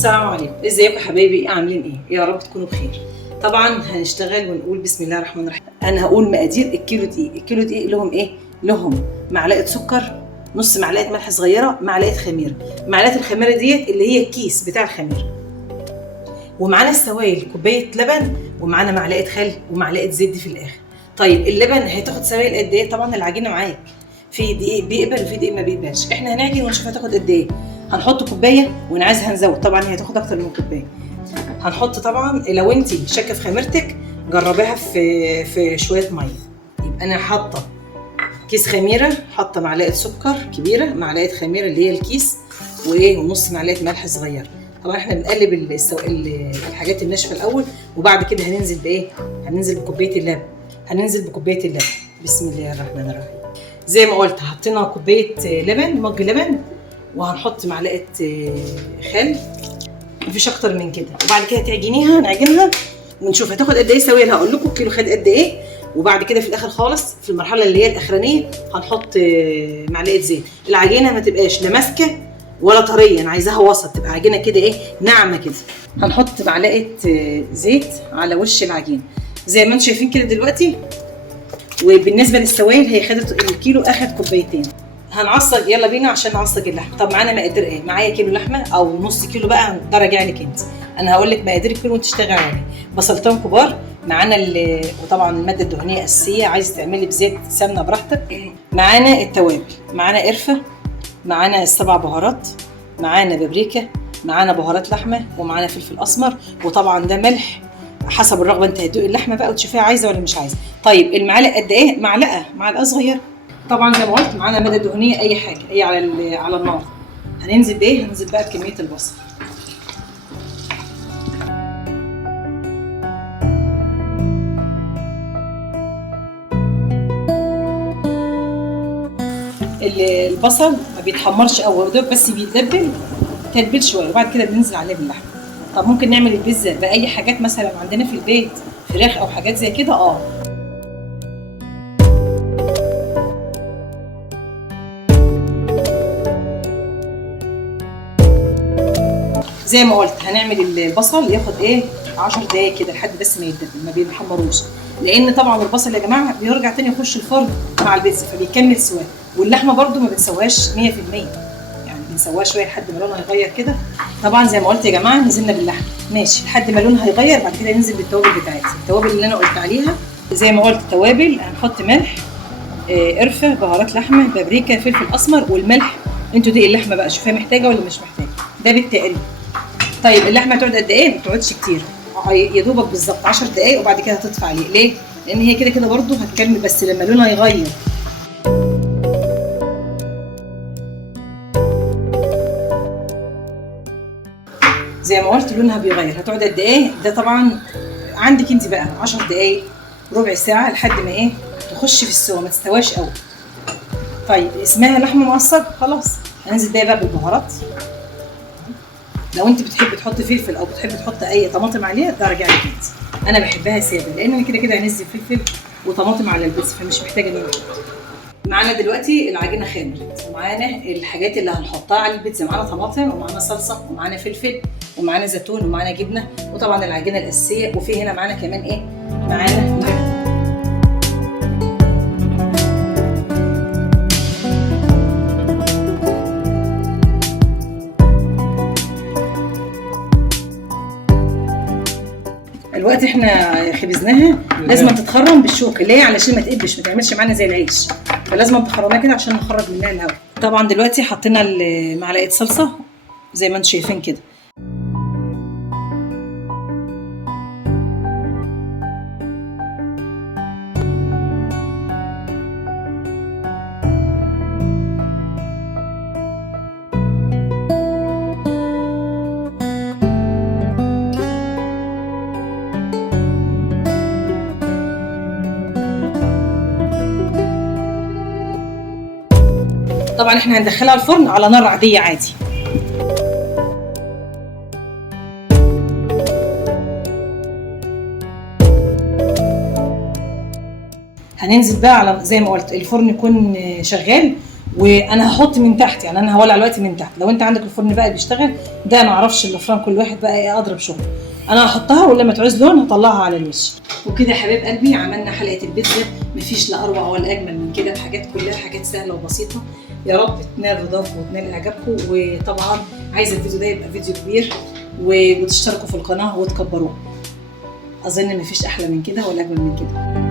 السلام عليكم، ازيكم يا حبايبي؟ عاملين ايه؟ يا رب تكونوا بخير. طبعا هنشتغل ونقول بسم الله الرحمن الرحيم. انا هقول مقادير الكيلو دقيق. الكيلو دقيق لهم ايه؟ لهم معلقه سكر، نص معلقه ملح صغيره، معلقه خميره. معلقه الخميره ديت اللي هي الكيس بتاع الخميره. ومعانا السوائل كوبايه لبن، ومعانا معلقه خل ومعلقه زيت في الاخر. طيب اللبن هتاخد سوائل قد ايه؟ طبعا العجينه معاك في دقيق بيقبل وفي دقيق ما بيقبلش. احنا هنعجن ونشوف هتاخد قد ايه. هنحط كوبايه ونعايزها هنزود، طبعا هي هتاخد اكتر من كوبايه. هنحط طبعا لو انت شاكه في خميرتك جربيها في شويه ميه. يبقى انا حاطه كيس خميره، حاطه معلقه سكر كبيره، معلقه خميره اللي هي الكيس، وايه ونص معلقه ملح صغيره. طبعا احنا بنقلب الحاجات الناشفه الاول، وبعد كده هننزل بايه؟ هننزل بكوبايه اللبن. بسم الله الرحمن الرحيم. زي ما قلت حطينا كوبايه لبن، مج لبن، وهنحط معلقه خل، مفيش اكتر من كده. وبعد كده تعجنيها، نعجنها ونشوف هتاخد قد ايه سوائل. هقول لكم الكيلو خد قد ايه. وبعد كده في الاخر خالص في المرحله اللي هي الاخرانيه هنحط معلقه زيت. العجينه ما تبقاش لا ماسكه ولا طريه، انا عايزاها وسط، تبقى عجينه كده ايه، ناعمه كده. هنحط معلقه زيت على وش العجينه زي ما انتم شايفين كده دلوقتي. وبالنسبه للسوائل هي خدت الكيلو اخد كوبايتين. هنعصج، يلا بينا عشان نعصج اللحمه. طب معانا مقادير ايه؟ معايا كيلو لحمه او نص كيلو بقى، ده راجع لك انت. انا هقول لك مقادير الكيلو وانت تشتغلي عليه. بصلتين كبار معانا، وطبعا الماده الدهنيه اساسيه، عايز تعملي بزيت سمنه براحتك. معانا التوابل، معانا قرفه، معانا 7 بهارات، معانا بابريكا، معانا بهارات لحمه، ومعانا فلفل اسمر، وطبعا ده ملح حسب الرغبه. انت هتدوقي اللحمه بقى وتشوفيها عايزه ولا مش عايزه. طيب المعلقه قد ايه؟ معلقه صغيره. طبعا زي ما قلت معانا ماده دهنيه، اي حاجه اي على النار. هننزل بايه؟ هننزل بقى بكميه البصل. البصل ما بيتحمرش قوي، دوب بس بيتدبل تتبيل شويه، وبعد كده بننزل عليه باللحمه. طب ممكن نعمل البيتزا باي حاجات مثلا عندنا في البيت، فراخ او حاجات زي كده. زي ما قلت هنعمل البصل ياخد ايه 10 دقايق كده لحد بس ما يتدبل، ما بيحمروش، لان طبعا البصل يا جماعه بيرجع تاني يخش الفرن مع البيتزا فبيكمل سواه. واللحمه برده ما بنسواش 100%، يعني بنسواها شويه لحد ما لونها يغير كده. طبعا زي ما قلت يا جماعه نزلنا باللحمه ماشي لحد ما لونها يغير، بعد كده ننزل بالتوابل بتاعتها، التوابل اللي انا قلت عليها. زي ما قلت توابل، هنحط ملح، قرفه، بهارات لحمه، بابريكا، فلفل اسمر، والملح انتوا دي اللحمه بقى شوفيها محتاجه ولا مش محتاجه، ده بالتقريب. طيب اللحمه هتقعد قد ايه؟ ما تقعدش كتير، يا دوبك بالظبط 10 دقايق، وبعد كده هتطفي عليه. ليه؟ لان هي كده برده هتكمل بس لما لونها يغير. زي ما قلت لونها بيغير. هتقعد قد ايه؟ ده طبعا عندك انت بقى، 10 دقايق، ربع ساعه، لحد ما ايه تخش في السوا، ما تستواش قوي. طيب اسمها لحمه معصجه خلاص. هننزل بقى بالبهارات. لو انت بتحبي تحطي فلفل او بتحبي تحطي اي طماطم عليها ده راجع لك انت. انا بحبها ساده لان انا كده هنزل فلفل وطماطم على البيتزا فمش محتاجه ان انا احط. معانا دلوقتي العجينه خمرت، ومعانا الحاجات اللي هنحطها على البيتزا. معانا طماطم، ومعانا صلصه، ومعانا فلفل، ومعانا زيتون، ومعانا جبنه، وطبعا العجينه الاساسيه. وفي هنا معانا كمان ايه؟ معانا الوقت احنا خبزناها لازم تتخرم بالشوكه، ليه؟ علشان ما تقبش، ما تعملش معانا زي العيش، فلازم تخرمها كده عشان نخرج منها الهواء. طبعا دلوقتي حطينا معلقه صلصه زي ما انتم شايفين كده. طبعا احنا هندخلها الفرن على نار عاديه عادي. هننزل بقى على زي ما قلت الفرن يكون شغال، وانا هحط من تحت، يعني انا هولع دلوقتي من تحت. لو انت عندك الفرن بقى بيشتغل ده، انا معرفش الافران كل واحد بقى ايه اضرب شغل. انا هحطها ولما تعوز لون هطلعها على الوش. وكده يا حبايب قلبي عملنا حلقه البيتزا، مفيش لا اروع ولا اجمل من كده. الحاجات كلها حاجات سهله وبسيطه، يا رب تنال رضاكم وتنال اعجابكم. وطبعا عايزه الفيديو ده يبقى فيديو كبير وتشتركوا في القناه وتكبروه. اظن مفيش احلى من كده ولا اجمل من كده.